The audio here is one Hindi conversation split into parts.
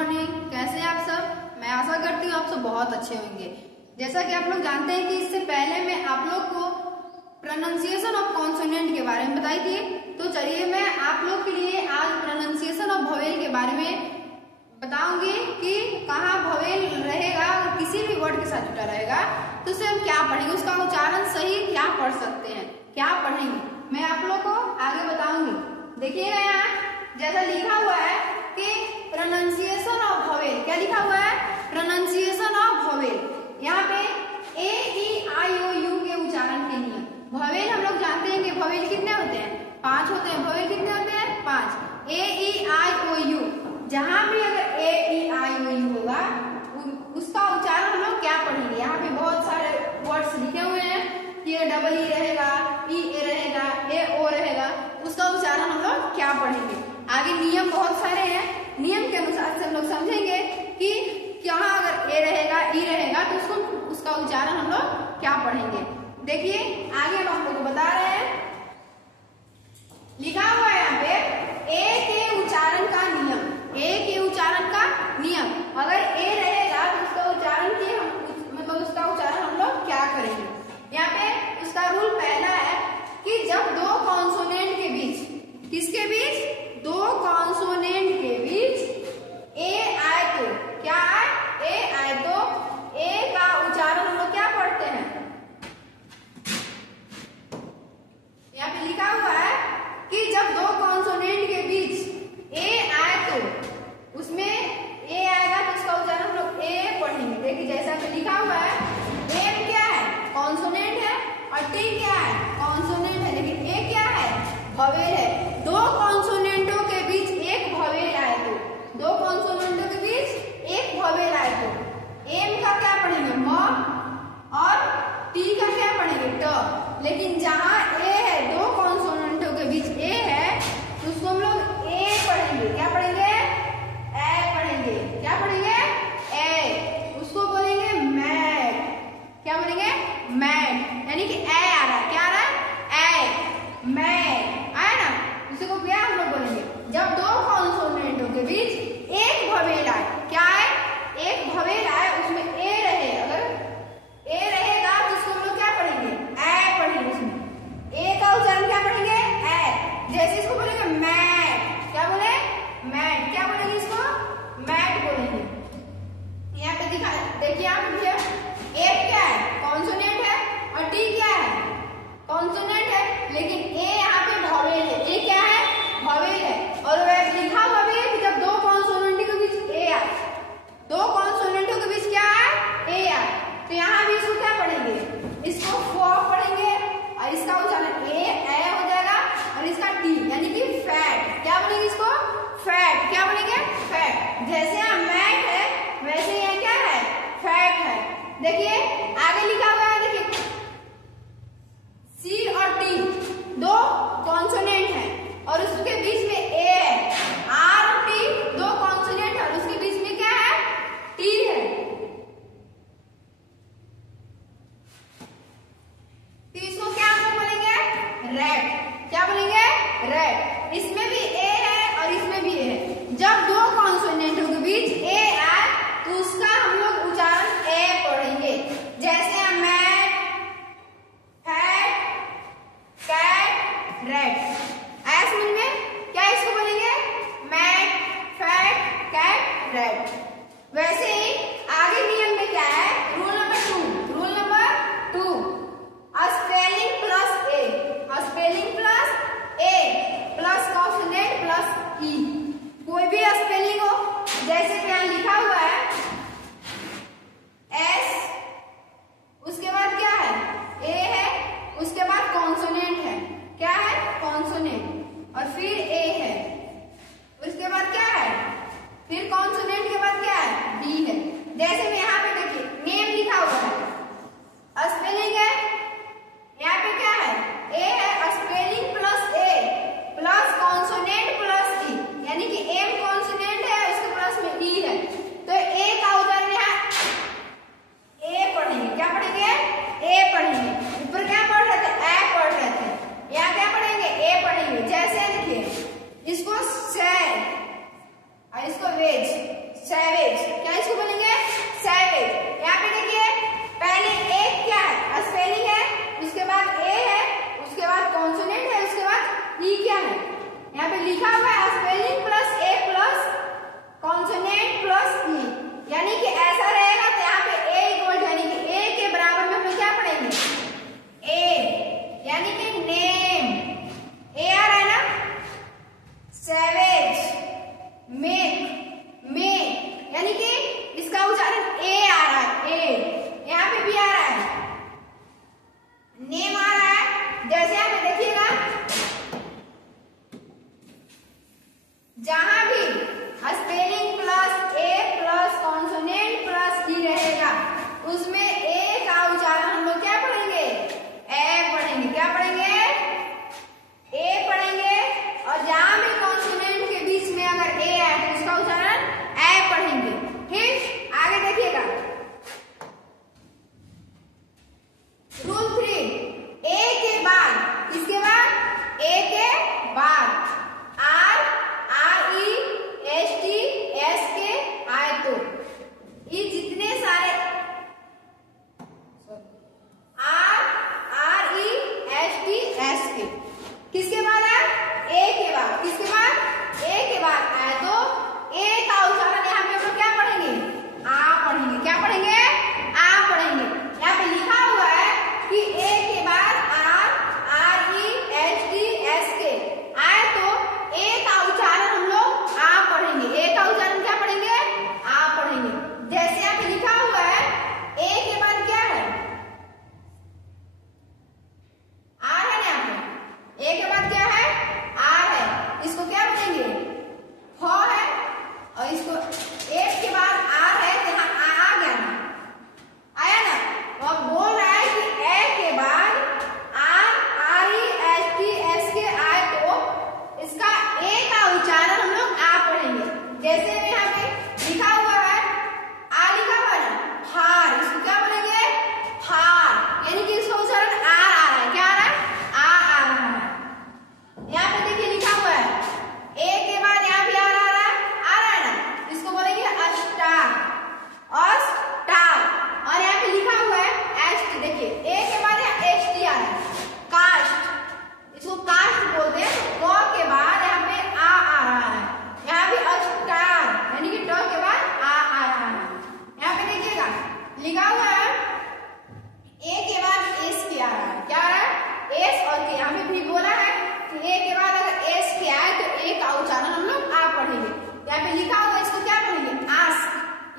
मॉर्निंग, कैसे हैं आप सब। मैं आशा करती हूँ आप सब बहुत अच्छे होंगे। जैसा कि आप लोग जानते हैं कि इससे पहले मैं आप लोग को प्रोनाउंसिएशन ऑफ कॉन्सोनेंट के बारे में बताई थी। तो चलिए मैं आप लोग के लिए आज प्रोनाउंसिएशन ऑफ वोवेल के बारे में बताऊंगी कि कहाँ वोवेल रहेगा और किसी भी वर्ड के साथ जुड़ा रहेगा तो उसे हम क्या पढ़ेंगे, उसका उच्चारण सही क्या पढ़ सकते हैं, क्या पढ़ेंगे, मैं आप लोग को आगे बताऊंगी। देखिएगा यहाँ जैसा लिखा हुआ है कि प्रोनाउंसिएशन ऑफ वोवेल, क्या लिखा हुआ है, प्रोनाउंसिएशन ऑफ वोवेल। यहाँ पे ए ई आई ओ यू के उच्चारण के नियम। वोवेल हम लोग जानते हैं कि वोवेल कितने होते हैं, 5 होते हैं। वोवेल कितने होते हैं, 5। ए ई आई ओ यू, जहां भी अगर ए ई आई ओ यू होगा उसका उच्चारण हम लोग क्या पढ़ेंगे। यहाँ पे बहुत सारे वर्ड्स लिखे हुए हैं कि डबल ई रहेगा, ई ए रहेगा, ए ओ रहेगा, उसका उच्चारण हम लोग क्या पढ़ेंगे। आगे नियम बहुत सारे हैं, नियम के अनुसार से हम लोग समझेंगे कि यहाँ अगर ए रहेगा, ई रहेगा तो उसका उच्चारण हम लोग क्या पढ़ेंगे। देखिए आगे हम आप लोग को बता रहे हैं, लिखा हुआ है यहाँ पे ए के उच्चारण का नियम। ए के उच्चारण का नियम, अगर ए रहेगा तो उसका उच्चारण के मतलब उसका उच्चारण हम लोग क्या करेंगे। यहाँ पे उसका रूल पहला है कि जब दो कॉन्सोनेंट के बीच, किसके बीच, दो कॉन्सोनेंट के बीच ए आए तो क्या आए, ए आए तो ए का उच्चारण हम लोग क्या पढ़ते हैं। यहाँ पे लिखा हुआ है कि जब दो कॉन्सोनेंट के बीच ए आए तो उसमें ए आएगा तो उसका उच्चारण हम लोग ए पढ़ेंगे। देखिए जैसा कि लिखा हुआ है, एम क्या है, कॉन्सोनेंट है, और टी क्या है, कॉन्सोनेंट है, लेकिन ए क्या है, वोवेल है। दो कॉन्सोनेंटों के बीच एक वोवेल आए तो, दो कॉन्सोनेंटों के बीच एक वोवेल आए तो एम का क्या पढ़ेंगे, म, और टी का क्या पढ़ेंगे, ट। लेकिन जहां ए है, दो कॉन्सोनेंटों के बीच ए है तो उसको हम लोग ए पढ़ेंगे। क्या पढ़ेंगे, ए पढ़ेंगे। क्या पढ़ेंगे, ए। उसको बोलेंगे मैट। क्या बोलेंगे, मैट, यानी कि ए आ रहा है, क्या आ रहा है, ए, मैट आया ना। उसी को क्या हम लोग बोलेंगे, जब दो कॉन्सोनेंटों के बीच एक वोवेल आए, क्या है, एक वोवेल आए, उसमें ए रहे, अगर ए रहेगा तो उसको हम लोग क्या पढ़ेंगे, ए पढ़ेंगे। उसमें ए का उच्चारण क्या पढ़ेंगे, ए। जैसे इसको बोलेंगे मैट, क्या बोले, मैट, क्या बोलेंगे इसको, मैट बोलेंगे। यहाँ पे दिखा, देखिए आप मुझे ए क्या है, कॉन्सोनेंट है, और टी क्या है, कॉन्सोनेंट है, लेकिन ए यहाँ पे वोवेल है। ए क्या है, वोवेल है। और वह लिखा हुआ भी है कि जब दो कॉन्सोनेंट के बीच ए आए, दो कॉन्सोनेंटों के बीच क्या है, ए आए, तो यहाँ भी इसको क्या पढ़ेंगे, इसको फ पढ़ेंगे, और इसका उच्चारण ए हो जाएगा, और इसका टी यानी कि फैट। क्या बोलेंगे इसको, फैट। क्या बोलेंगे, फैट। जैसे यहाँ मैट है वैसे यहाँ क्या है, फैट है। देखिए आगे लिखा हुआ है, देखिए सी और टी दो कॉन्सोनेंट है और उसके बीच में ए है, आर और टी दो कॉन्सोनेंट है और उसके बीच में क्या है, टी है। तो इसको क्या हम लोग बोलेंगे, रेड। क्या बोलेंगे, रेड। इसमें भी ए है और इसमें भी ए है। जब दो कॉन्सोनेंटों के बीच ए आए तो उसका हम लोग उच्चारण ए पढ़ेंगे। जैसे मैट, फैट, कैट, रेड। आया समझ में, क्या इसको बोलेंगे, मैट, फैट, कैट, रेड। वैसे ही आगे नियम में क्या है, rule number 2, rule number 2, spelling plus A, spelling plus A plus consonant plus E. कोई भी स्पेलिंग हो, जैसे कि यहाँ लिखा हुआ है एस, उसके बाद क्या है, ए है, उसके बाद कॉन्सोनेंट है, क्या है, कॉन्सोनेंट, और फिर ए है, उसके बाद क्या है, फिर कॉन्सोनेंट के बाद क्या है, बी है। जैसे यहाँ पे देखिए नेम लिखा हुआ है, स्पेलिंग है, यहाँ पे क्या है, ए है, spelling plus A plus consonant plus ई, यानी कि एम कॉन्सोनेंट है, इसके प्लस में ई है, तो ए का उच्चारण यहाँ ए पढ़ेंगे। क्या पढ़ेंगे, ए पढ़ेंगे। ऊपर क्या पढ़ रहे थे, ए पढ़ रहे थे, यहाँ क्या पढ़ेंगे, ए पढ़ेंगे। जैसे देखिए इसको सैर और इसको वेज, सैवेज। क्या इसको बोलेंगे? सैवेज। यहाँ पे देखिए पहले एक क्या है? स्पेलिंग है, उसके बाद ए है, उसके बाद कॉन्सोनेंट है, उसके बाद ई क्या है? यहाँ पे लिखा हुआ है spelling plus A plus consonant plus ई, यानी कि ऐसा रहेगा तो यहाँ पे ए इक्वल यानी कि ए के बराबर में हम लोग क्या पढ़ेंगे? ए यानी कि नेम, ए आ रहा है ना? सैवेज, मेक, मेक यानी कि इसका उच्चारण ए आ रहा है, ए। यहाँ पे भी आ रहा है, नेम आ रहा है। जैसे यहाँ पे देखिएगा जहां भी spelling plus A plus consonant plus ई रहेगा उसमें ए का उच्चारण हम लोग क्या पढ़ेंगे? ए पढ़ेंगे। क्या पढ़ेंगे? ए पढ़ेंगे। और जहां भी कॉन्सोनेंट के बीच में अगर ए है तो उसका उच्चारण ए पढ़ेंगे। ठीक, आगे देखिएगा रूल 3, ए के बाद, इसके बाद ए के बाद R R E S T S के आए तो ये जितने सारे R R E S T S के किसके बाद है? ए के बाद। किसके बाद? ए के बाद आए तो ए का उच्चारण यहाँ पे हम लोग क्या पढ़ेंगे? आ पढ़ेंगे। क्या पढ़ेंगे? आ पढ़ेंगे। यहाँ पे लिखा हुआ है कि ए के बाद R R E S T S के आए तो ए का उच्चारण हम लोग आ पढ़ेंगे। ए का उच्चारण क्या पढ़ेंगे? आ पढ़ेंगे। जैसे यहाँ पे लिखा हुआ है ए के बाद क्या है? आर है ना? यहाँ पे ए के बाद क्या है? आर है। इसको क्या बोलेंगे? फ है। और इसको ए के बाद आर है तो यहाँ आ गया ना, आया ना? तो अब बोल रहा है कि ए के बाद R R E S T S के आए तो इसका ए का उच्चारण हम लोग आ पढ़ेंगे। जैसे यहाँ पे लिखा हुआ है आ लिखा हुआ है ना, हार, इसको क्या बोलेंगे? हार, यानी कि इसका उच्चारण आ रहा है। क्या आ रहा है? आ रहा है। यहाँ पे देखिए लिखा हुआ है ए के बाद यहाँ भी आ रहा है ना, इसको बोलेंगे अस्टार, अस्टार। और यहाँ पे लिखा हुआ है एस टी, देखिए ए के बाद एस टी आ रहा है, कास्ट, इसको कास्ट बोलते हैं। क के बाद यहाँ पे आ रहा है, यहाँ भी अस्टार यानी कि ट के बाद आ रहा है। यहाँ पे देखिएगा लिखा हुआ है ए के बाद एस के आ रहा है। क्या आ रहा है? एस और के। यहाँ पे भी बोला है कि ए के बाद अगर एस के आए तो ए का उच्चारण हम लोग आ पढ़ेंगे। यहाँ पे लिखा हुआ है इसको क्या पढ़ेंगे? आस,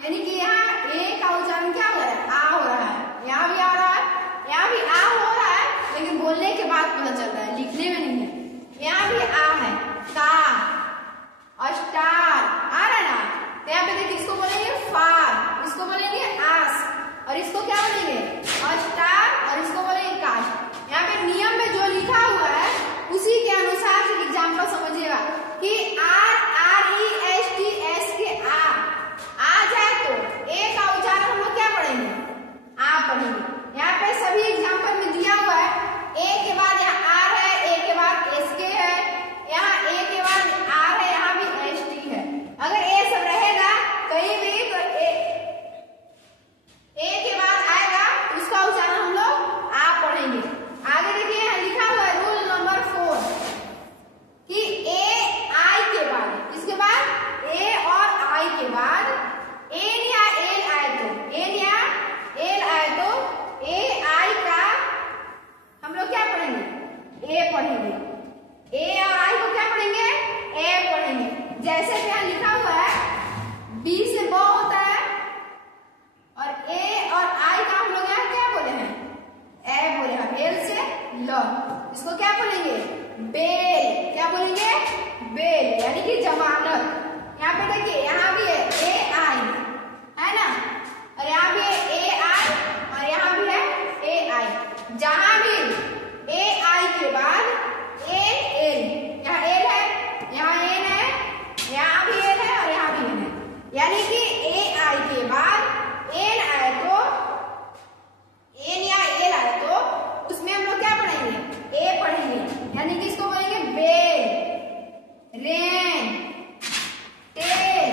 यानी कि यहाँ ए का उच्चारण क्या हो रहा है? आ हो रहा है। यहाँ भी आ रहा है, यहाँ भी आ हो रहा है, लेकिन बोलने के बाद पता चल रहा है, लिखने में नहीं है। यहाँ भी आ है, का, अस्टार आ रहा है ना? तो यहाँ पे देखिए इसको बोलेंगे फार, इसको बोलेंगे आस, और इसको क्या बोलेंगे? अस्टार, और इसको बोलेंगे कास्ट। यहाँ पे नियम में जो लिखा हुआ है उसी के अनुसार से एग्जाम्पल समझिएगा कि R R E S T S के आ जाए तो ए का उच्चारण हम लोग क्या पढ़ेंगे? आ पढ़ेंगे। यहाँ पे सभी एग्जाम्पल में दिया हुआ है ए के बाद यहाँ आर है, ए के बाद एस के है, यहाँ ए के बाद आर है, यहाँ भी एस टी है। अगर ए सब रहेगा कहीं भी तो ए के बाद आएगा उसका उच्चारण हम लोग आ पढ़ेंगे। आगे देखिए यहाँ लिखा हुआ है रूल नंबर 4 कि ए आई के बाद, इसके बाद ए और आई के बाद एन या एल आए तो, एन या एल आए तो ए आई का हम लोग क्या पढ़ेंगे? ए पढ़ेंगे। ए और आई को क्या पढ़ेंगे? ए पढ़ेंगे। जैसे कि यहाँ लिखा हुआ है बी से ब होता है और ए और आई का हम लोग यहाँ क्या बोले हैं? ए बोले हैं। एल से ल, इसको क्या बोलेंगे? बेल। क्या बोलेंगे? बेल, यानी कि जमानत। यहाँ पे देखिए यहाँ भी है ए आई है ना, और यहाँ भी है ए आई, और यहाँ भी है ए आई। जहां भी ए आई के बाद एन एल, यहाँ एल है, यहाँ एन है, यहाँ भी एल है, और यहाँ भी एन है। यानी कि ए आई के बाद एन आए तो, एन या एल आए तो उसमें हम लोग क्या पढ़ेंगे? ए पढ़ेंगे। यानी कि इसको बोलेंगे बेल, रेन, टेल,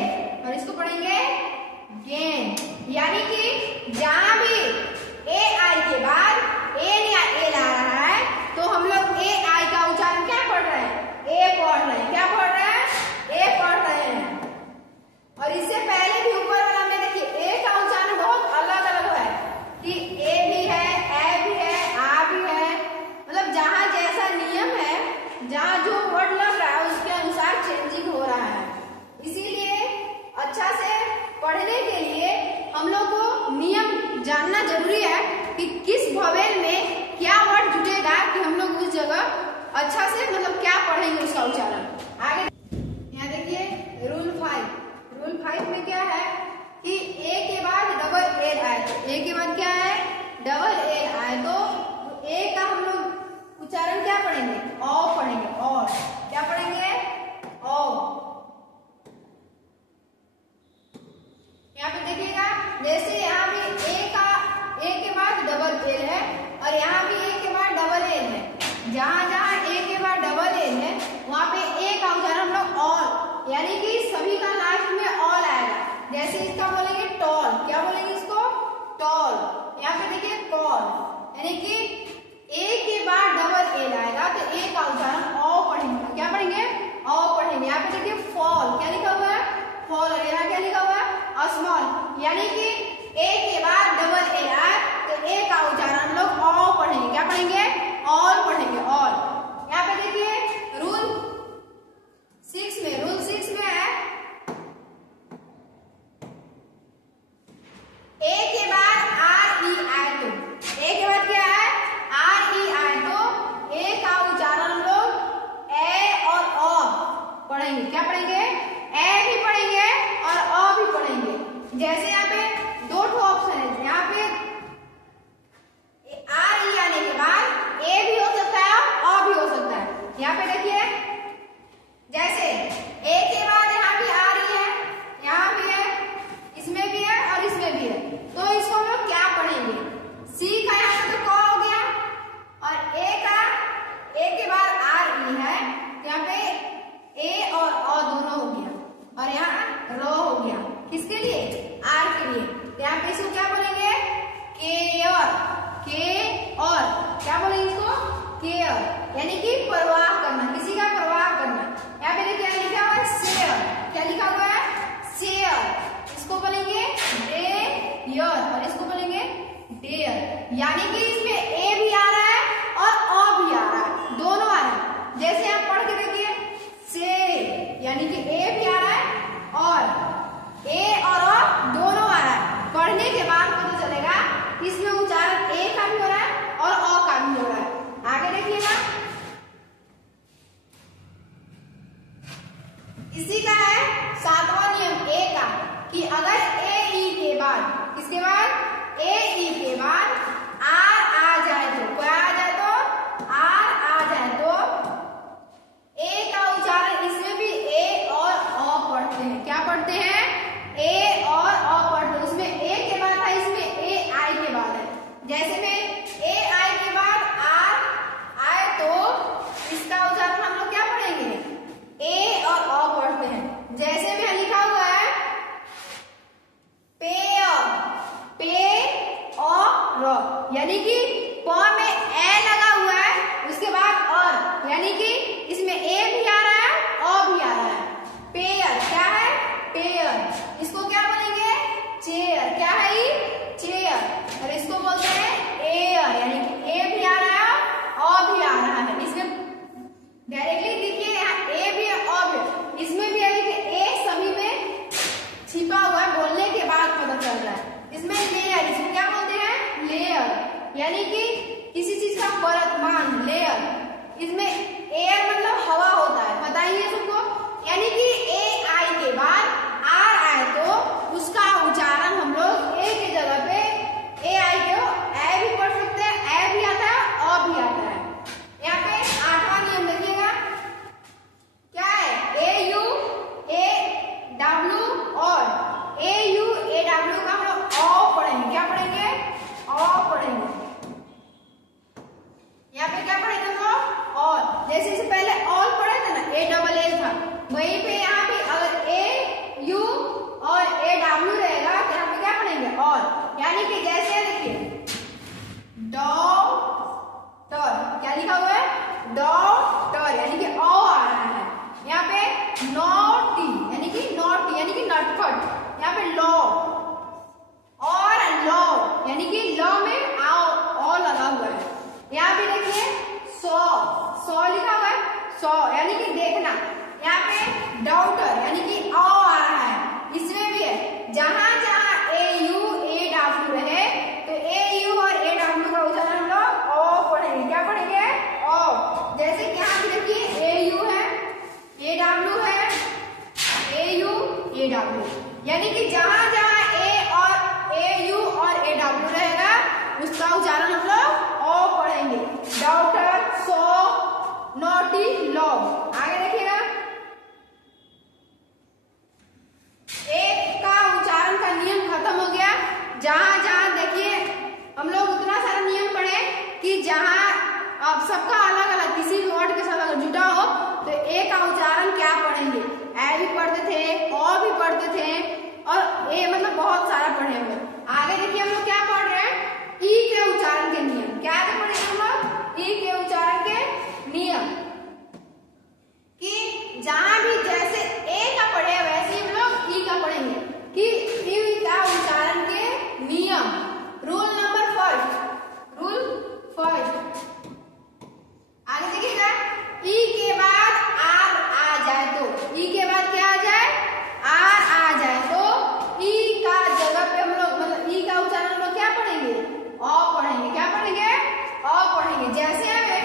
इसका उच्चारण। आगे यहाँ देखिए रूल 5 में क्या है कि ए के बाद डबल एल आए तो ए के बाद क्या है डबल एल आए तो ए का हम लोग उच्चारण क्या पढ़ेंगे ओ पढ़ेंगे। और क्या पढ़ेंगे ओ। यहाँ पे देखिएगा जैसे यहाँ भी ए के बाद डबल एल है और यहाँ भी ए के बाद डबल एल है। जहां जहां ए के बाद डबल एल है वहां पे ए का उच्चारण हम लोग ऑल यानी कि सभी का लास्ट में ऑल आएगा। जैसे इसका बोलेंगे टॉल, क्या बोलेंगे इसको टॉल। यहाँ पे देखिए कॉल यानी कि ए के बाद डबल एल आएगा तो ए का उच्चारण ओ पढ़ेंगे। क्या पढ़ेंगे ओ पढ़ेंगे। यहाँ पे देखिए फॉल, क्या लिखा हुआ है फॉल और यहाँ क्या लिखा हुआ है स्मॉल यानी कि ए के बाद डबल एल आए तो ए का उच्चारण हम लोग ओ पढ़ेंगे। क्या पढ़ेंगे ऑल पढ़ेंगे ऑल। यहाँ पे देखिए रूल 6 में है ए के बाद आर ई आए तो ए के बाद क्या है आर ई आए तो ए का उच्चारण हम लोग ए और ओ पढ़ेंगे। क्या पढ़ेंगे ए भी पढ़ेंगे और ओ भी पढ़ेंगे। जैसे यहाँ पे दो ऑप्शन है, यहाँ पे आर ई आने के बाद ए भी हो सकता है और भी हो सकता है। यहाँ पे देखिए जैसे ए के बाद यहाँ भी आ रही है, यहाँ भी है, इसमें भी है और इसमें भी है तो इसको हम लोग क्या पढ़ेंगे सी का यहाँ पे तो क हो गया और ए के बाद आ रही है यहाँ पे ए और अ दोनों हो गया और यहाँ रो हो गया। किसके लिए आर के लिए। यहाँ पे इसको क्या बोलेंगे केयर, के और क्या बोलेंगे इसको केयर यानी कि परवाह करना, किसी का परवाह करना। यहाँ पे क्या लिखा हुआ है शेयर, क्या लिखा हुआ है शेयर। इसको बोलेंगे डेयर और इसको बोलेंगे डेयर यानी कि इसमें ए भी आ रहा है और अ भी आ रहा है, दोनों आ रहा है। जैसे आप पढ़ के देखिए से यानी कि ए भी आ रहा है और ए और अ दोनों आ रहा है। पढ़ने के बाद पता चलेगा इसमें उच्चारण ए का भी हो रहा है और अ का भी हो रहा है। आगे देखिएगा इसी का है 7वां नियम ए का कि अगर ए ई के बाद किसके बाद ए ई के बाद आर आ जाए तो क्या आ जाए तो आर आ जाए तो ए का उच्चारण इसमें भी ए और अ पढ़ते हैं। क्या पढ़ते हैं ए और अ पढ़ते हैं। उसमें ए के बाद है, इसमें ए आई के बाद है। जैसे में ए आई के बाद आर आए तो इसका उच्चारण हम लोग क्या पढ़ेंगे ए और अ पढ़ते हैं। जैसे में लिखा हुआ है पे और यानी कि प में ए लगा हुआ है उसके बाद और यानी कि इसमें ए भी आ रहा है अ भी आ रहा है। पेयर क्या है पेयर, इसको क्या बोलेंगे चेयर, क्या है ये चेयर। और इसको बोलते हैं एयर यानी कि ए भी आ रहा है अ भी आ रहा है। इसमें डायरेक्टली देखिए यहाँ ए भी है अ भी, इसमें भी है कि ए सभी में छिपा हुआ है, बोलने के बाद पता चल रहा है। इसमें लेयर, इसको क्या बोलते हैं लेयर यानी कि किसी चीज का परतमान लेयर। इसमें एयर मतलब हवा होता है, पता ही है सबको। यानी कि ए आई के बाद आर आए तो उसका उच्चारण हम लोग ए की जगह पे ए आई को ए भी पढ़ सकते हैं, ए भी आता है अ भी आता है। यहाँ पे 8वां नियम देखिएगा क्या है ए यू ए डब्ल्यू और ए यू ए डब्ल्यू का हम लोग अ पढ़ेंगे। क्या पढ़ेंगे अ पढ़ेंगे। यहाँ पे क्या पढ़ेंगे हम लोग और जैसे इसे पहले ऑल पढ़े थे ना ए डबल एल था, वहीं पे यहाँ पे अगर ए यू और ए डब्ल्यू रहेगा तो यहाँ पे क्या पढ़ेंगे और यानी कि जैसे देखिए डॉक्टर, क्या लिखा हुआ है डॉक्टर यानी कि अ आ रहा है। यहाँ पे नॉटी यानी कि नटखट। यहाँ पे लॉ और लॉ यानी कि लॉ में आओ लगा हुआ है। यहाँ पे देखिए सौ लिखा हुआ है सौ यानी कि देखना। यहाँ पे डाउटर यानी कि अ आ रहा है, इसमें भी है। जहां जहां ए यू ए डब्ल्यू रहे तो ए यू और ए डब्ल्यू का उच्चारण हम लोग अ पढ़ेंगे। क्या पढ़ेंगे अ। जैसे कि यहाँ पे देखिए ए यू है ए डब्ल्यू, यानी कि जहां जहां ए यू और ए डब्ल्यू रहेगा उसका उच्चारण हम लोग ओ पढ़ेंगे। डॉक्टर, सो, नोटी, लॉग। आगे देखिएगा, एक का उच्चारण का नियम खत्म हो गया। जहां जहां देखिए हम लोग उतना सारा नियम पढ़े कि जहां अब सबका अलग अलग किसी भी वर्ड के साथ अगर जुटा हो तो ए का उच्चारण क्या पढ़ेंगे। ए भी पढ़ते थे, ओ भी पढ़ते थे और ए मतलब बहुत सारा पढ़े हम लोग। आगे देखिए हम लोग क्या पढ़ रहे हैं, ई के उच्चारण के नियम। क्या आगे पढ़ेंगे हम लोग, ई के उच्चारण के नियम, कि जहां भी जैसे ए का पढ़े वैसे ही हम लोग ई का पढ़ेंगे कि ई का उच्चारण के नियम। Rule number first, rule first, आगे देखिएगा, ई के बाद आर आ जाए तो, ई के बाद क्या आ जाए, आर आ जाए तो ई का जगह पे हम लोग मतलब ई का उच्चारण हम लोग क्या पढ़ेंगे, ओ पढ़ेंगे। क्या पढ़ेंगे, ओ पढ़ेंगे। जैसे हमें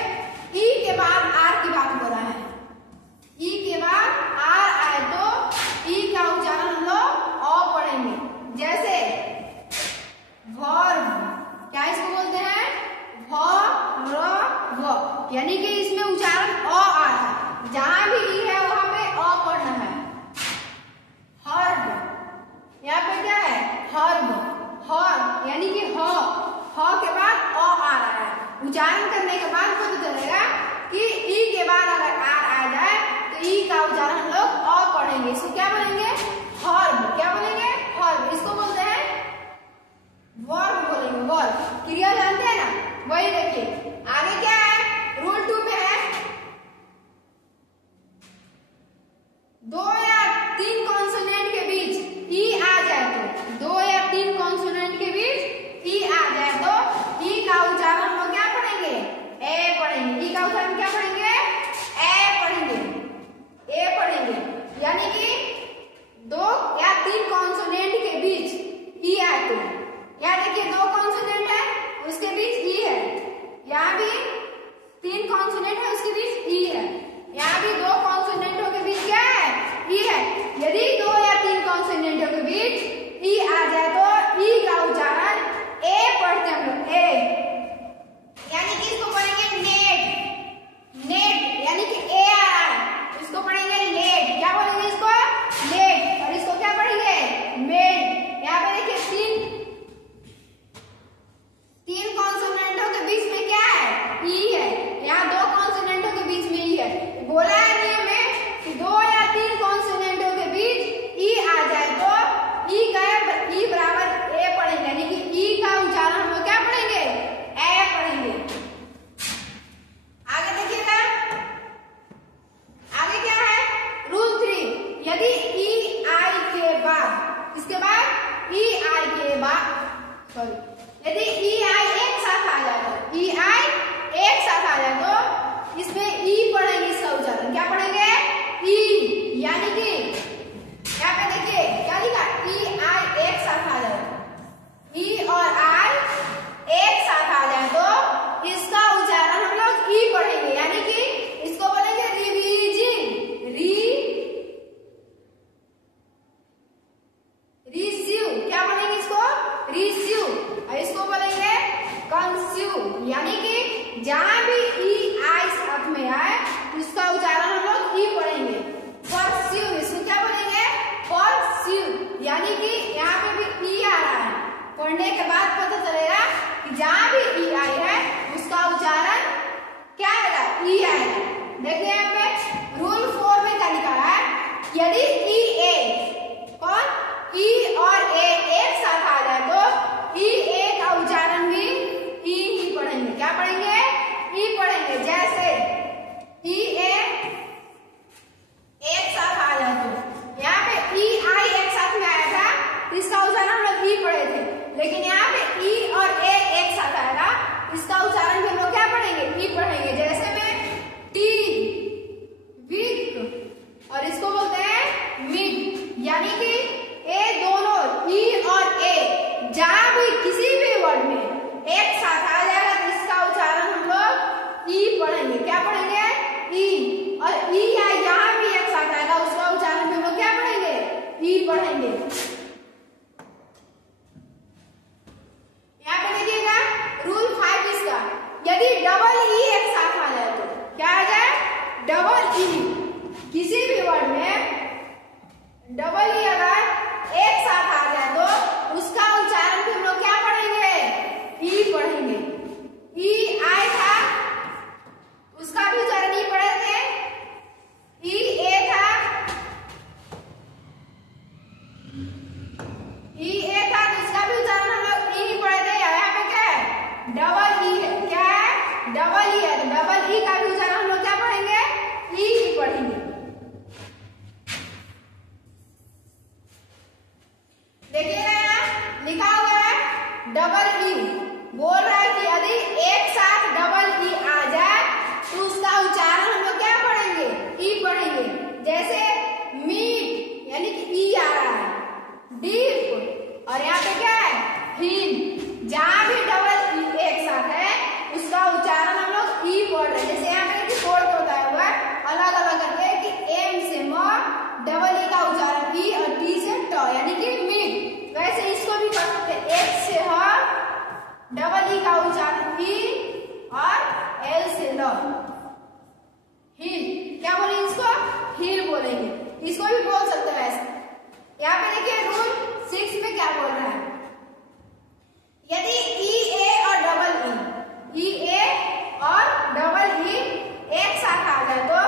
ई के बाद आर की बात बोला है, ई के बाद आर आए तो ई का उच्चारण हम लोग ओ पढ़ेंगे। जैसे वर्ब, क्या इसको बोलते हैं, वर्ब, यानी कि इसमें उच्चारण ओ आ रहा है, जहां भी ई है वहां पे ओ पढ़ना है। हर्ब, यहाँ पे क्या है, हर्ब, हर्ब यानी कि ह के बाद ओ आ रहा है। उच्चारण करने के बाद पता चलेगा कि ई के बाद अगर आर आ जाए तो ई का उच्चारण हम लोग ओ पढ़ेंगे। इसको क्या बोलेंगे, हर्ब। क्या बोलेंगे, हर्ब। इसको बोलते हैं वर्ब बोलेंगे, वर्ब। क्रिया जानते हैं ना, वही देखिए। आगे क्या है, रूल 2 में है, 2 या 3 कॉन्सोनेंट के बीच ई आ जाए तो, 2 या 3 कॉन्सोनेंट के बीच ई आ जाए तो ई का उच्चारण हम लोग क्या पढ़ेंगे, ए पढ़ेंगे। ई का उच्चारण क्या पढ़ेंगे, ए पढ़ेंगे, ए पढ़ेंगे। यानी कि 2 या 3 कॉन्सोनेंट के बीच ई आए तो, यहाँ देखिए 2 कॉन्सोनेंट है उसके बीच ई है, यहाँ भी 3 कॉन्सोनेंट है उसके बीच ई है, यहाँ भी 2 कॉन्सोनेंटों के बीच क्या है, ई है। यदि 2 या 3 कॉन्सोनेंटों के बीच ई आ जाए तो ई का उच्चारण ए पढ़ते हैं हम लोग, ए। यानी कि इसको पढ़ेंगे नेट, नेट यानी कि ए आ रहा है, इसको पढ़ेंगे लेट। क्या बोलेंगे इसको, लेट। और इसको क्या पढ़ेंगे, मेड। यहाँ पे देखिए 3 कॉन्सोनेंटों के बीच में क्या है, ई है, यहाँ 2 कॉन्सोनेंटों के बीच में ई है। बोला है नियम में कि 2 या 3 कॉन्सोनेंटों के बीच ई आ जाए तो ई का ई बराबर ए पढ़ेंगे, यानी कि ई का उच्चारण हम लोग क्या पढ़ेंगे, ए पढ़ेंगे। आगे देखिएगा, आगे क्या है, रूल 3, यदि ई आई के बाद, इसके बाद ई आई के बाद, सॉरी, यदि ई आई एक साथ आ जाए तो, ई आई एक साथ आ जाए तो इसमें ई पढ़ेंगे। इसका उच्चारण क्या पढ़ेंगे, ई। यानी कि यहाँ पे देखिए क्या लिखा, ई आई एक साथ आ जाए, ई और आई एक साथ आ जाए तो इसका उच्चारण हम लोग ई पढ़ेंगे। यानी कि इसको बोलेंगे रिवीजिंग, रिसीव। क्या बोलेंगे इसको, रिसीव। और इसको बोलेंगे कंस्यूम। यानी कि जहां भी ई आई साथ में आए उसका उच्चारण हम लोग ई पढ़ेंगे। परस्यू, इसको क्या बोलेंगे, परस्यू। यानी कि यहाँ पे भी ई आ रहा है, पढ़ने के बाद पता चलेगा कि जहां भी ई आई है उसका उच्चारण क्या आएगा, ई आएगा। देखिए यहाँ पे रूल 4 में क्या लिखा है, यदि ई ए, कौन, ई और ए एक साथ आ जाए तो ई ए का उच्चारण भी ई ही पढ़ेंगे। क्या पढ़ेंगे, ई पढ़ेंगे। जैसे ई ए एक साथ आ जाए तो, यहाँ पे ई आई एक साथ में आया था तो इसका उच्चारण हम लोग ई पढ़े थे, लेकिन यहाँ पे ई और ए एक साथ आएगा इसका उच्चारण भी हम लोग क्या पढ़ेंगे, ई पढ़ेंगे। जैसे में टी, वीक, और इसको बोलते हैं मिड। यानी कि ए दोनों ई डबल ई बोल रहा है कि यदि एक साथ डबल ई आ जाए तो उसका उच्चारण हम लोग क्या पढ़ेंगे? ई पढ़ेंगे। जैसे मीट यानी कि ई आ रहा है, डीप और यहाँ पे क्या है? हिल। जहां भी डबल ई एक साथ है उसका उच्चारण हम लोग ई पढ़ रहे हैं। जैसे यहाँ पे बोर्ड पे बताया हुआ है अलग अलग करके कि एम से म, डबल ई का उच्चारण ई और टी से ट यानी कि मीट। वैसे इसको भी कर सकते हैं, एच से ह, डबल ई का उच्चारण ई और एल से ल, हिल। क्या बोलेंगे इसको? हिल बोलेंगे। इसको भी बोल सकते हैं वैसे। यहाँ पे देखिए रूल 6 में क्या बोल रहा है? यदि ई ए और डबल ई ए और डबल ई एक साथ आ जाए तो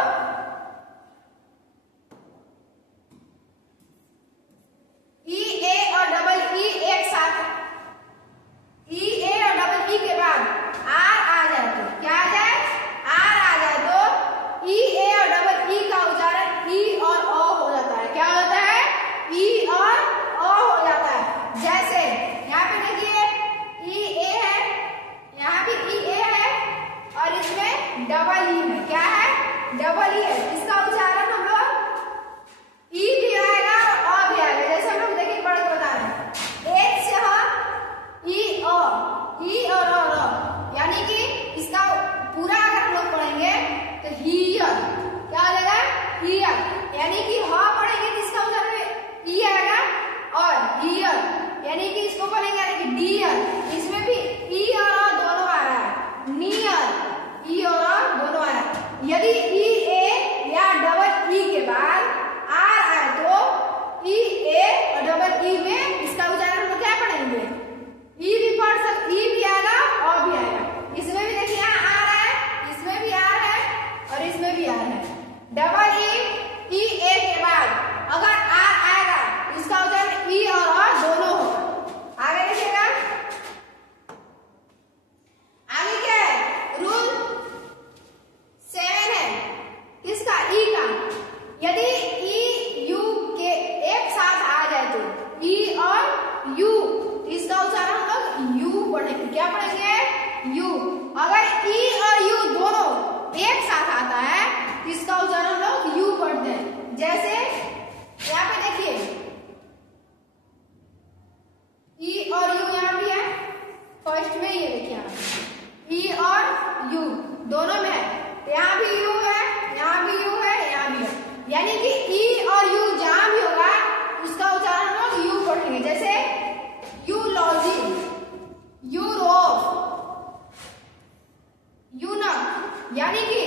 ई ए और डबल ई एक साथ, ई ए और डबल ई के बाद आर आ जाए तो क्या आ जाए? आर आ जाए तो ई ए और डबल ई का उच्चारण ई और ओ हो जाता है। क्या होता है? ई और ओ हो जाता है। जैसे यहाँ पे देखिए ई ए है, यहाँ भी ई ए है और इसमें डबल ई है। क्या है? डबल ई है। इसका उच्चारण हम लोग ई भी आएगा और ओ भी आएगा। जैसे हम लोग देखिए पढ़ के बता रहे हैं, एक से हम ई और ओ, यानी कि इसका पूरा अगर हम लोग पढ़ेंगे तो हियर। क्या हो जाएगा? हियर। यानी कि ह पढ़ेंगे तो इसका उच्चारण ई आएगा और हियर यानी कि इसको पढ़ेंगे यानी कि डियर। इसमें भी ई और ओ दोनों आ रहा है। नियर, ई और ओ दोनों आ रहा है। यदि ई ए या डबल ई के बाद आर आए तो ई ए और डबल ई में इसका उच्चारण हम लोग क्या पढ़ेंगे? ई भी पढ़ सकते, ई भी आएगा और भी आएगा। इसमें भी देखिए यहाँ आ रहा है, इसमें भी आ रहा है और इसमें भी आ रहा है। डबल ई ए के बाद अगर आर आएगा तो इसका उच्चारण ई और ओ दोनों होगा। आगे देखिएगा, आगे क्या है? रूल 7 है किसका? ई का। यदि ई यू के एक साथ आ जाए तो ई और यू, इसका उच्चारण हम लोग यू पढ़ेंगे। क्या पढ़ेंगे? यू। अगर ई और यू दोनों एक साथ आता है तो इसका उच्चारण हम लोग यू पढ़ते हैं। जैसे यहाँ पे देखिए ई और यू यहाँ भी है, फर्स्ट में ये देखिए ई और यू दोनों में है। यहाँ भी यू है, यहाँ भी यू है, यहाँ भी है। यानी कि ई और यू जहां भी होगा उसका उच्चारण हम लोग यू पढ़ेंगे। जैसे यूलॉजी, यूरोप, यूनक। यानी कि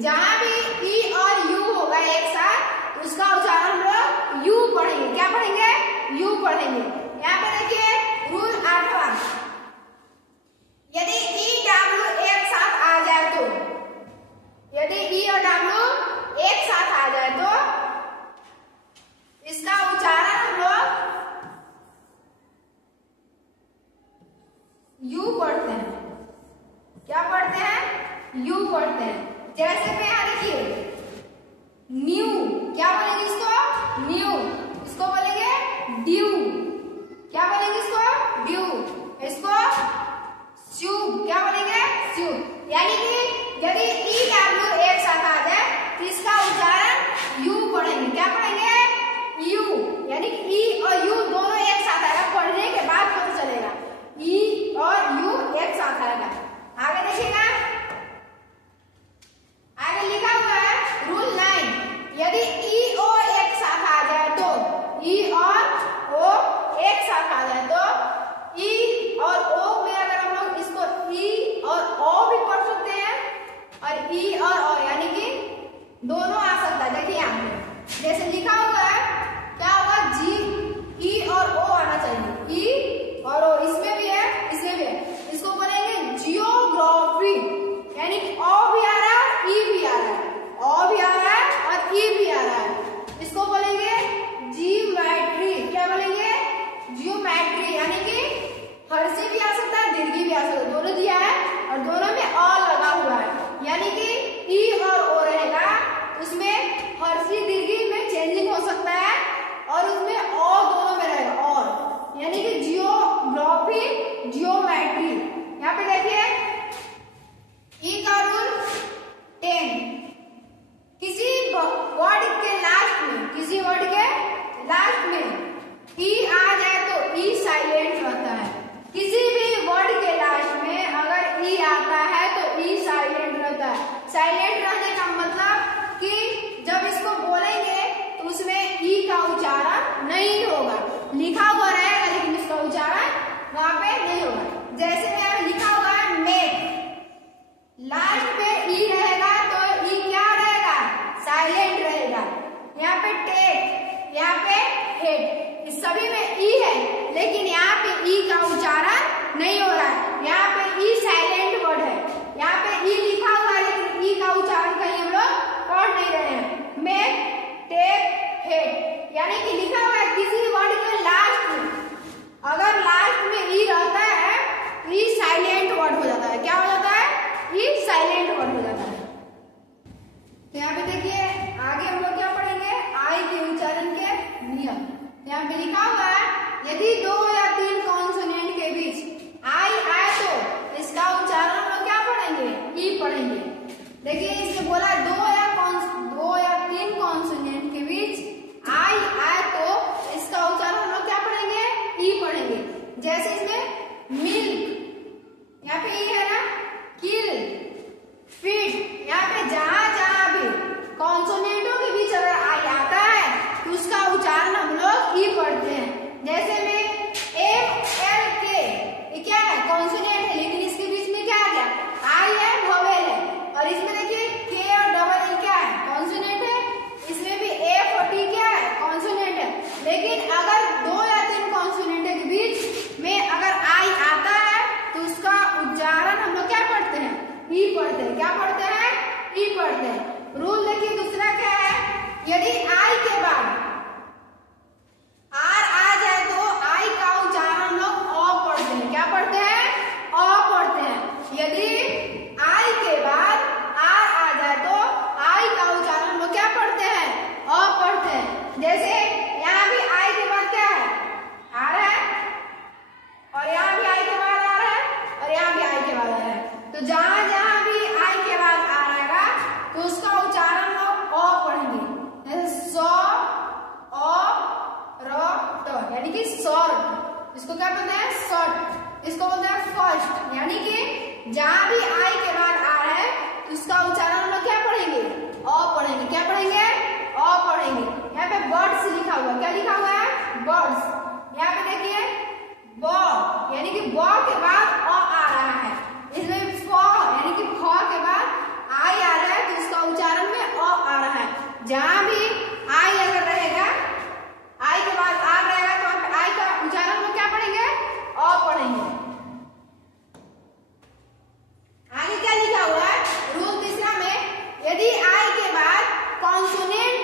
जहां भी ई और यू होगा एक साथ उसका उच्चारण हम लोग यू पढ़ेंगे। क्या पढ़ेंगे? यू पढ़ेंगे। यहाँ पे देखिए रूल 8वां, यदि ई डब्ल्यू एक साथ आ जाए तो, यदि ई और डब्ल्यू एक साथ आ जाए तो इसका उच्चारण हम लोग यू पढ़ते हैं। क्या पढ़ते हैं? यू पढ़ते हैं। जैसे मैं यहाँ देखिए न्यू, क्या बोलेंगे इसको? न्यू। इसको बोलेंगे ड्यू। क्या बोलेंगे इसको? ड्यू। इसको स्यू। क्या बोलेंगे? स्यू। यानी कि यदि ई डब्ल्यू एक साथ आ जाए तो इसका उच्चारण यू पढ़ेंगे। क्या पढ़ेंगे? यू। यानी कि ई और यू दोनों एक साथ आएगा, पढ़ने के बाद पता चलेगा ई और यू एक साथ आएगा। आगे देखिएगा, आगे लिखा हुआ है रूल 9, यदि ई ओ एक साथ आ जाए तो, ई और ओ एक साथ आ जाए तो ई और ओ में अगर हम लोग इसको ई और ओ भी पढ़ सकते हैं और ई और ओ यानी कि दोनों आ सकता है। देखिए यहाँ पे जैसे लिखा हुआ है क्या होगा? जी, ई और ओ आना चाहिए। ई और ओ इसमें भी है, इसमें भी है। इसको बोलेंगे जियोग्राफी, यानी कि ओ भी आ रहा है, ई भी आ रहा है, ओ भी आ रहा है और ई भी आ रहा है। इसको बोलेंगे जियोमेट्री। क्या बोलेंगे? जियोमेट्री। यानी कि हर्षी भी आ सकता है, दीर्घी भी आ सकता है, दोनों दिया है और दोनों में अ लगा हुआ है। यानी कि ई और ओ रहेगा, उसमें हर्षी दीर्घी में चेंजिंग हो सकता है और उसमें ओ दोनों में रहेगा और, यानी कि जियोग्राफी लिखा हुआ रहेगा लेकिन उसका उच्चारण वहां पे नहीं होगा। जैसे यहाँ लिखा हुआ है मेक, लास्ट पे ई रहेगा तो ई क्या रहेगा, साइलेंट रहेगा। यहाँ पे टेक, यहाँ पे हेड, इस सभी में ई है लेकिन यहाँ पे ई का उच्चारण नहीं हो रहा है। यहाँ पे ई साइलेंट वर्ड है, यहाँ पे ई लिखा हुआ है लेकिन ई का उच्चारण कहीं हम लोग पढ़ नहीं रहे हैं। मेक, टेक, हेड, यानी कि लिखा हुआ है किसी वर्ड के लास्ट में अगर लास्ट में ई रहता है ई साइलेंट वर्ड हो जाता है। क्या हो जाता है, ई साइलेंट वर्ड हो जाता है। तो यहाँ पे देखिए आगे हम लोग क्या पढ़ेंगे, आई के उच्चारण के नियम। यहाँ पे लिखा हुआ है यदि 2 या 3 कॉन्सोनेंट के बीच आई आए तो इसका उच्चारण हम लोग क्या पढ़ेंगे, ई पढ़ेंगे। देखिए इसमें बोला 2 या 3 कॉन्सोनेंट के बीच आई आए तो इसका उच्चारण हम लोग क्या पढ़ेंगे, ई पढ़ेंगे। जैसे इसमें मिल्क, यहाँ पे ई है ना, किल, फीड, यहाँ पे जहां जहां भी कॉन्सोनेंटों के बीच अगर आई आता है तो उसका उच्चारण हम लोग ई पढ़ते हैं। जैसे में MLK, ये क्या है, कॉन्सोनेंट है लेकिन इसके बीच में क्या आ गया, आई है, वोवेल है। और इसमें देखिए K और डबल E क्या है, कॉन्सोनेंट है। इसमें भी F और T क्या है, कॉन्सोनेंट है। लेकिन अगर 2 या 3 कॉन्सोनेंट के बीच में अगर आई आता है तो उसका उच्चारण हम लोग क्या पढ़ते हैं, ई पढ़ते हैं। क्या पढ़ते हैं, ई पढ़ते हैं। रूल देखिए दूसरा क्या है, यदि आई के बाद आर आ जाए तो आई का उच्चारण हम लोग अ पढ़ते हैं। क्या पढ़ते हैं, अ पढ़ते हैं। यदि आई के बाद आर आ जाए तो आई का उच्चारण हम लोग क्या पढ़ते हैं, अ पढ़ते हैं। जैसे यहाँ भी आई के बाद क्या है, आर है, और यहाँ भी आई के बाद आर है, और यहाँ भी आई के बाद आर है। तो जहां जहां भी आई के बाद आ रहेगा तो उसका उच्चारण लोग अ पढ़ेंगे। जैसे सौ, अ, र, ट, यानी कि शॉर्ट। इसको क्या बोलते हैं, शॉर्ट। इसको बोलते हैं फर्स्ट। यानी कि जहां भी आई के बाद आ रहा है तो उसका उच्चारण हम लोग क्या पढ़ेंगे, अ पढ़ेंगे। क्या पढ़ेंगे, अ पढ़ेंगे। यहाँ पे बर्ड्स लिखा हुआ है, क्या लिखा हुआ है, बर्ड्स। यहाँ पे देखिए ब, यानी कि ब के बाद अ आ रहा है। इसमें फ, यानी कि फ के बाद आई आ रहा है तो इसका उच्चारण में अ आ रहा है। जहां भी आई अगर रहेगा, आई के बाद आ रहेगा तो वहां पे आई का उच्चारण में क्या पढ़ेंगे, अ पढ़ेंगे। आगे क्या लिखा हुआ है, रूल तीसरा में यदि आई के बाद कॉन्सोनेंट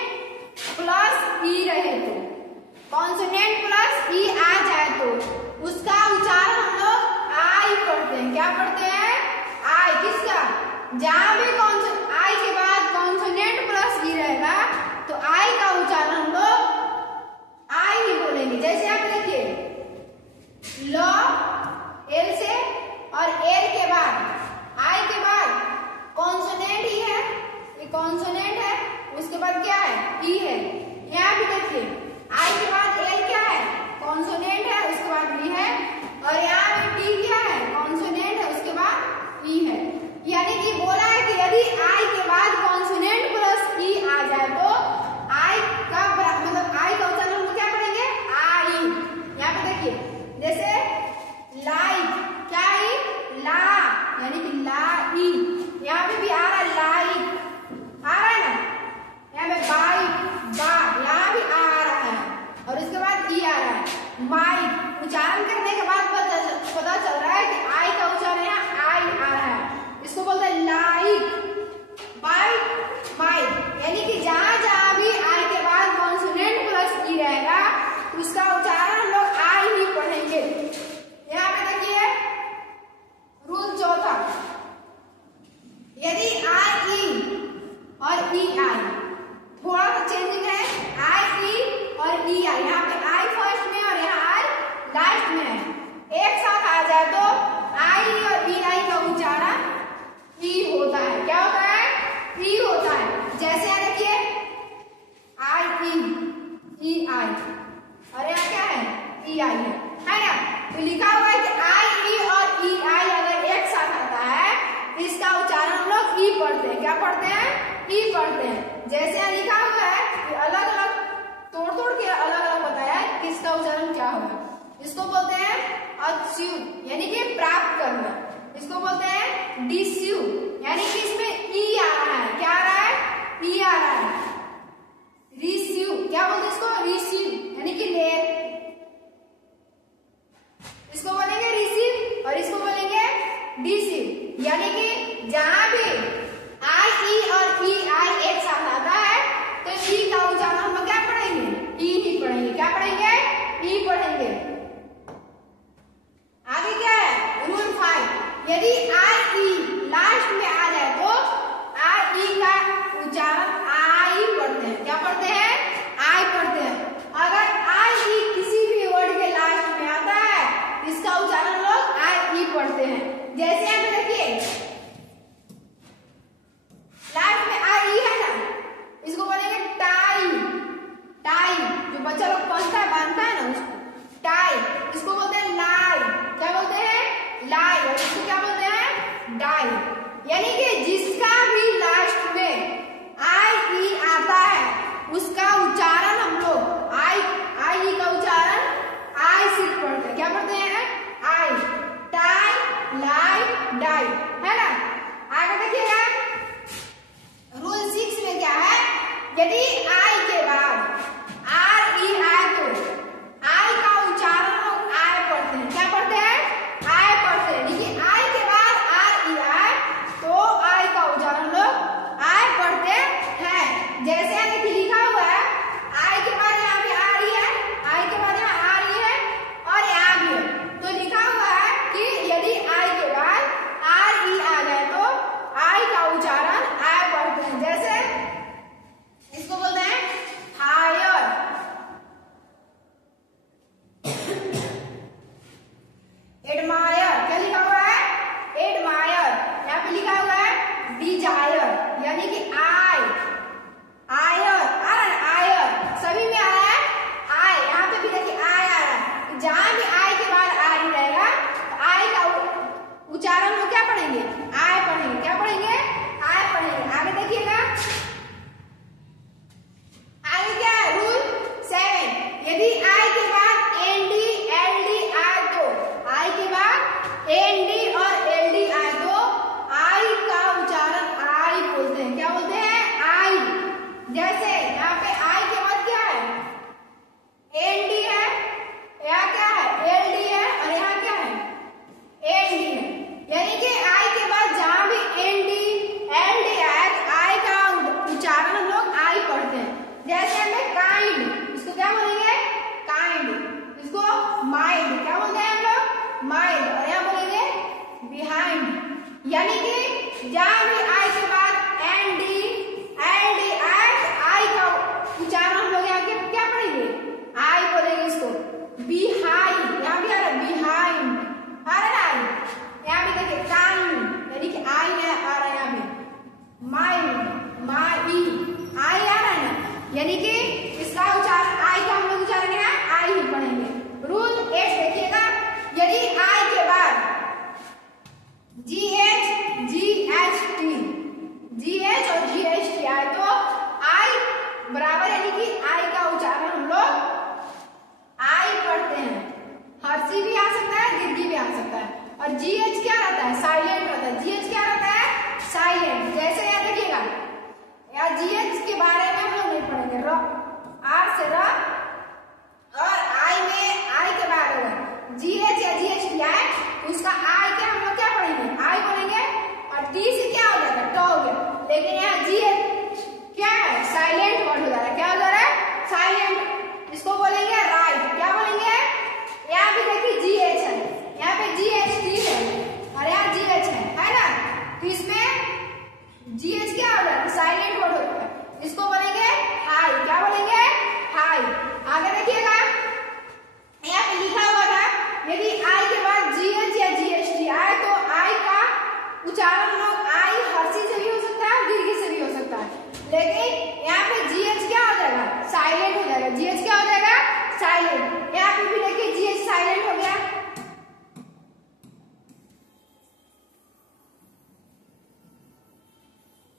प्लस ई रहे तो, कॉन्सोनेंट प्लस ई आ जाए तो उसका उच्चारण हम लोग आई पढ़ते हैं। क्या पढ़ते हैं, आई। किसका, जहां भी आई के बाद कॉन्सोनेंट प्लस ई रहेगा तो आई का उच्चारण हम लोग आई ही बोलेंगे। जैसे आप देखिए ल, एल से और एल के बाद आई के बाद कॉन्सोनेंट ही है, ये कॉन्सोनेंट है, उसके बाद क्या है, ई है। यहाँ भी देखिए आई के बाद एल क्या है, कॉन्सोनेंट है, उसके बाद ई है। और यहाँ पे टी क्या है, कॉन्सोनेंट है, उसके बाद ई है। यानी कि बोला है कि यदि आई के बाद कॉन्सोनेंट प्लस ई आ जाए तो आई का मतलब आई का उच्चारण हम क्या पढ़ेंगे, आई। यहाँ पे देखिए जैसे लाइक, क्या है, ला, यानी कि ला ई। यहाँ पे भी आ रहा है लाइक, आ रहा है ना। यहाँ पे बाइक, बा, यहाँ भी आ रहा है और इसके बाद ई आ रहा है। माइक, उच्चारण करने के बाद पता चल रहा है कि आई का उच्चारण यहाँ आई आ रहा है। इसको बोलते हैं लाइक, बाइक, माइक। यानी कि जहां जहां भी आई के बाद कॉन्सोनेंट प्लस ई रहेगा तो उसका उच्चारण हम लोग आई ही पढ़ेंगे। यहाँ पे देखिए रूल चौथा, यदि आई ई और ई आई, थोड़ा सा चेंजिंग है, आई ई और ई आई। यहाँ पे आई फर्स्ट में और यहाँ आई लास्ट में है। एक साथ आ जाए तो आई और ई आई का उच्चारण ई होता है। क्या होता है, ई होता है। जैसे यहाँ देखिए आई ई आई और यहाँ क्या है, ई आई है ना। तो लिखा हुआ है कि आई ई और ई आई अगर एक साथ आता है तो इसका उच्चारण हम लोग ई पढ़ते हैं। क्या पढ़ते हैं, ई पढ़ते हैं। जैसे यहाँ लिखा हुआ है कि अलग अलग तोड़ तोड़ के अलग अलग बताया है कि इसका उच्चारण क्या होगा? इसको बोलते हैं अच्यू यानी कि प्राप्त करना। इसको बोलते हैं डिस्यू यानी कि इसमें ई आ रहा है। क्या आ रहा है? ई आ रहा है। रिसीव क्या बोलते हैं इसको? रिसीव यानी कि ले। इसको बोलेंगे रिसीव और इसको बोलेंगे डिसीव यानी कि जहां भी आई ई और ई आई एक साथ आता है तो ई का उच्चारण हम लोग क्या पढ़ेंगे? ई ही पढ़ेंगे। क्या पढ़ेंगे? ई पढ़ेंगे। आगे क्या है? रूल 5 यदि आई ई लास्ट में आ जाए तो आई ई का उच्चारण आई पढ़ते हैं। क्या पढ़ते हैं? आई पढ़ते हैं। अगर आई ई किसी भी वर्ड के लास्ट में आता है इसका उच्चारण लोग आई ई पढ़ते हैं। जैसे यहाँ पे देखिए लास्ट में आई ई है ना, इसको बोलेंगे टाई। टाई जो बच्चा लोग पहनता है बांधता है ना उसको टाई। इसको बोलते हैं लाई। क्या बोलते हैं? लाई। और इसको क्या बोलते हैं? डाई। यानी कि जिसका भी लास्ट में आई ई आता है उसका उच्चारण हम लोग आई ई का उच्चारण आई सिर्फ पढ़ते हैं। क्या पढ़ते हैं? आई। टाई लाई डाई है ना। आगे देखिएगा रूल 6 में क्या है? यदि आई के बाद आर ई आए तो आई का उच्चारण लोग आई पढ़ते हैं। क्या पढ़ते हैं? आई पढ़ते हैं। देखिए आई के बाद आर ई आए तो आई का उच्चारण लोग आई पढ़ते हैं। जैसे यहाँ देखिए लिखा हुआ है आई के बाद यहाँ पे आ रही है, आई के बाद यहाँ आ रही है और यहाँ भी है। तो लिखा हुआ है कि यदि आई के बाद आर ई आ जाए तो आई का उच्चारण आई पढ़ते हैं। जैसे इसको बोलते हैं हायर, एडमायर। क्या लिखा हुआ है? एडमायर। यहाँ पे लिखा हुआ है डिजायर यानी कि आई। आयर आ रहा है, आयर सभी में आ रहा है आई। यहाँ पे भी देखिए आई आ रहा है। जहां भी आई के बाद आई रहेगा तो आई का उच्चारण वो क्या पढ़ेंगे? आई पढ़ेंगे। क्या पढ़ेंगे? आई पढ़ेंगे। आगे देखिएगा आगे क्या है? रूल 7 यदि आई के बाद एनडी एलडी आए तो आई के बाद एनडी और एलडी आए तो आई का उच्चारण आई बोलते हैं। क्या बोलते हैं? आई। जैसे यहाँ पे आई के बाद क्या है? एनडी है, यहाँ क्या है? एलडी है और यहाँ क्या है? एनडी है। यानी कि आई के बाद जहां भी एनडी एलडी आए तो आई का उच्चारण हम लोग आई पढ़ते हैं। जैसे हमें काइंड, इसको क्या बोलेंगे? काइंड। इसको माइंड। क्या बोलते हैं हम लोग? माइंड। और यहाँ बोलेंगे बिहाइंड। यानी कि जहां भी आई के बाद एनडी एलडी आए तो आई का उच्चारण हम लोग यहाँ के क्या पढ़ेंगे? आई बोलेंगे। इसको बिहाइंड। यहाँ भी आ रहा है बिहाइंड आ रहा है। यहाँ भी देखिए काइंड यानी कि आई है आ रहा है। यहाँ पे माइंड माई आई आ रहा है ना, यानी कि इसका उच्चारण आई का हम लोग उच्चारण है आई ही पढ़ेंगे। रूल 8 देखिएगा यदि आई के बाद GH GHT GH और GHT आए तो आई बराबर यानी कि आई का उच्चारण हम लोग आई पढ़ते हैं। हर्षी भी आ सकता है, दीर्घी भी आ सकता है। और GH क्या रहता है? साइलेंट रहता है। GH क्या रहता है? साइलेंट। जैसे यहाँ देखिएगा यार GH के बारे में हम लोग नहीं पढ़ेंगे। र आर से र और आई में आई के बाद GH या GHT आए उसका आई क्या हम लोग क्या पढ़ेंगे? आई पढ़ेंगे। और T से क्या हो जाएगा? ट हो गया। लेकिन यहाँ GH क्या है? साइलेंट वर्ड हो जा रहा है। क्या हो जा रहा है? साइलेंट। इसको बोलेंगे राइट। क्या बोलेंगे? यहाँ भी देखिए GH है, यहाँ पे GHT है और यहाँ GH है ना। तो इसमें GH क्या हो जाता है? साइलेंट वर्ड होता है। इसको बोलेंगे हाई। क्या बोलेंगे? हाई। आगे देखिएगा यहाँ पे लिखा हुआ था यदि आई के बाद GH या GHT आए तो आई का उच्चारण लोग आई हर्षी से भी हो सकता है, दीर्घी से भी हो सकता है। लेकिन यहाँ पे GH क्या हो जाएगा? साइलेंट हो जाएगा। GH क्या हो जाएगा? साइलेंट। यहाँ पे भी देखिए GH साइलेंट हो गया।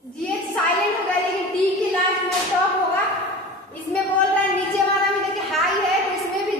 GH साइलेंट हो गया लेकिन T के लास्ट में स्टॉप होगा। इसमें बोल रहा है नीचे वाला में देखिए हाई है तो इसमें भी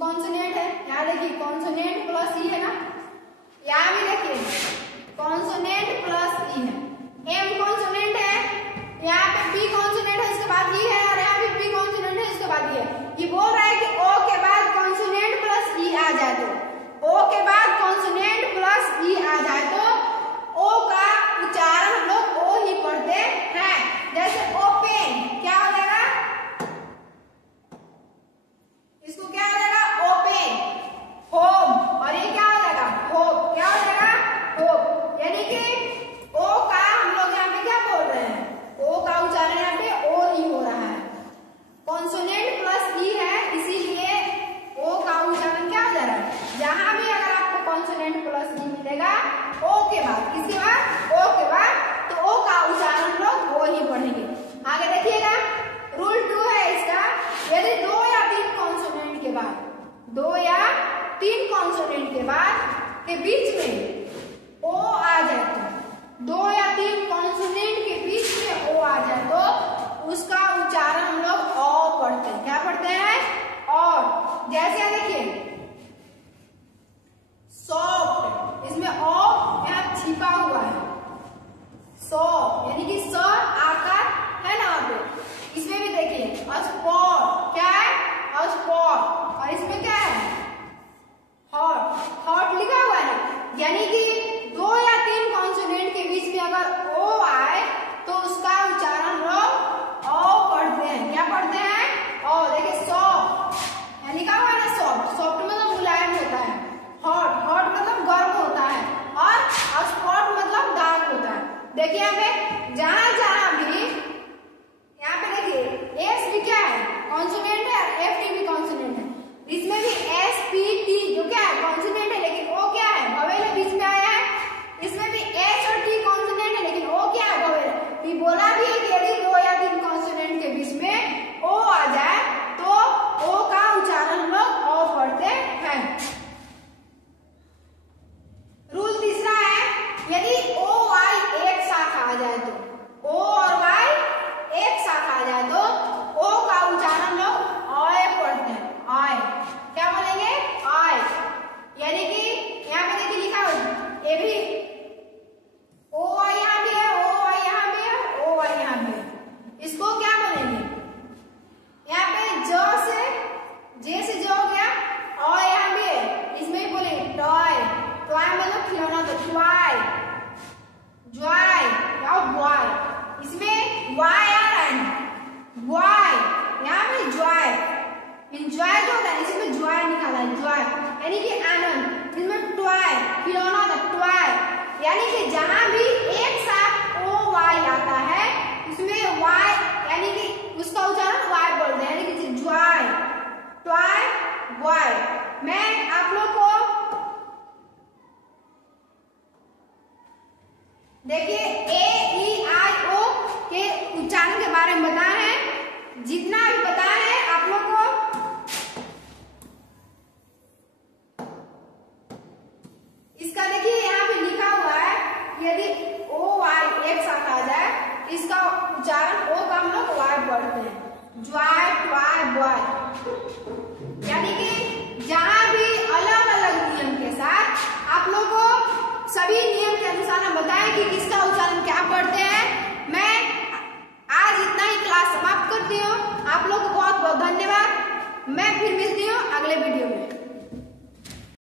कॉन्सोनेंट है, यहाँ देखिए कॉन्सोनेंट प्लस ई है ना, यहाँ भी देखिए कॉन्सोनेंट प्लस ई है, एम कॉन्सोनेंट है, यहाँ पे बी कॉन्सोनेंट है, इसके बाद ई है, और यहाँ भी बी कॉन्सोनेंट है, इसके बाद ई है। ये बोल रहा है कि ओ के बाद कॉन्सोनेंट प्लस ई आ जाए तो ओ के बाद कॉन्सोनेंट प्लस ई आ जाए तो ओ का उच्चारण हम लोग ओ ही पढ़ते हैं। जैसे ओपन क्या हो जाएगा, इसको क्या हो जाएगा ओपन, होम, और ये क्या हो जाएगा होप, क्या हो जाएगा होप। यानी कि ओ का हम लोग यहाँ पे क्या बोल रहे हैं, ओ का उच्चारण यहाँ पे ओ ही हो रहा है, कॉन्सोनेंट प्लस ई है, इसीलिए ओ का उच्चारण क्या हो जा रहा है। जहां भी अगर आपको कॉन्सोनेंट प्लस ई मिलेगा ओ के बाद, किसके बाद ओ के बाद, तो ओ का उच्चारण लोग ओ ही पढ़ेंगे। आगे देखिएगा रूल 2 है इसका, यदि 2 या 3 कॉन्सोनेंट के बाद, 2 या 3 कॉन्सोनेंट के बाद के बीच में ओ आ जाए तो, 2 या 3 कॉन्सोनेंट के बीच में ओ आ जाए तो उसका उच्चारण हम लोग ओ पढ़ते हैं। क्या पढ़ते हैं और। जैसे देखिए सॉफ्ट, इसमें ओ यहाँ छिपा हुआ है, सॉफ्ट यानी कि स आकार है ना वहां पे, इसमें भी देखिए स्पॉट क्या है स्पॉट, और इसमें क्या है हॉट, हॉट लिखा हुआ है ना। यानी कि 2 या 3 कॉन्सोनेंट के बीच में अगर ओ आए तो उसका उच्चारण लोग ओ पढ़ते हैं। क्या पढ़ते हैं ओ। देखिए सॉफ्ट लिखा हुआ है ना, सॉफ्ट, सॉफ्ट मतलब मुलायम होता है, हॉट, हॉट मतलब गर्म होता है, और स्पॉट मतलब दाग होता है। देखिए यहाँ पे जहां भी, यहाँ पे देखिए एस भी क्या है कॉन्सोनेंट है, एफ टी भी कॉन्सोनेंट है, इसमें भी एस पी टी जो क्या है कॉन्सोनेंट है, लेकिन ओ क्या है वोवेल है, बीच में आया है। इसमें भी एच और टी कॉन्सोनेंट है, लेकिन ओ क्या है वोवेल है। ये बोला भी है कि यदि 2 या 3 कॉन्सोनेंट के बीच में ओ आ जाए तो ओ का उच्चारण हम लोग ओ पढ़ते हैं। रूल तीसरा है, यदि ओ वाई एक साथ आ जाए तो, ओ और वाई एक साथ आ जाए तो ओ का उच्चारण लोग ऑय पढ़ते हैं, ऑय। क्या बोलेंगे ऑय। यानी कि यहाँ पे देखिए लिखा हो ये भी ओ वाई यहाँ भी है, ओ वाई यहाँ भी है, ओ वाई यहाँ भी है, इसको क्या बोलेंगे यहाँ पे ज से जे से जो हो गया, और यहाँ भी है, इसमें भी बोलेंगे टॉय, टॉय मतलब खिलौना, तो टॉय, जॉय या बॉय, इसमें वाई आ रहा है, बॉय, यहाँ पे जॉय, इंजॉय जो होता है इसमें जॉय निकाला है, जॉय यानी कि आनंद, इसमें टॉय खिलौना होता है, टॉय। यानी कि जहां भी एक साथ ओ वाई आता है इसमें वाई यानी कि उसका उच्चारण वाई बोलते हैं, यानी कि जॉय, टॉय, बॉय। मैं आप लोग को देखिए ए ई आई ओ के उच्चारण के बारे में बताया है, जितना भी बताया है आप लोग को इसका देखिए यहाँ पे लिखा हुआ है, यदि ओ वाई एक साथ आ जाए इसका उच्चारण ओ का हम लोग वाई पढ़ते हैं, ज्वाय, ट्वाय, बॉय। यानी कि जहां भी अलग अलग नियम के साथ आप लोग को सभी नियम के अनुसार हम बताएं कि किसका उच्चारण क्या पढ़ते हैं। मैं आज इतना ही क्लास समाप्त करती हूँ। आप लोग को बहुत बहुत धन्यवाद। मैं फिर मिलती हूँ अगले वीडियो में।